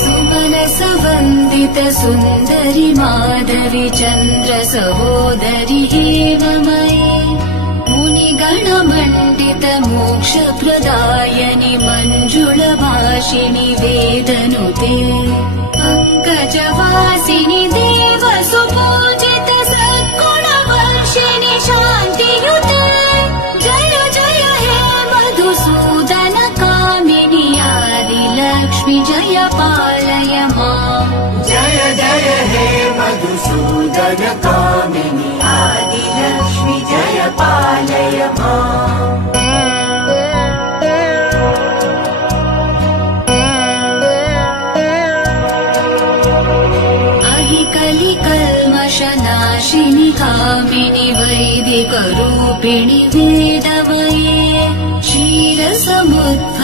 सुमनसवन्दित सुन्दरि माधवि चन्द्र सहोदरि हेममयि मुनिगणमण्डित मोक्षप्रदायनि मञ्जुलभाषिणि वेदनुते पङ्कजवासिनि देव सुपूजित सद्गुणवर्षिणि शान्तियुते जय जय हे मधुसूदन कामिनि आदिलक्ष्मि जय पालय माम् जय जय हे मधुसूदन कामिनि आदिलक्ष्मि जय पालय माम् कलिकल्मषनाशिनि कामिनि वैदिकरूपिणि वेदमये क्षीरसमुद्र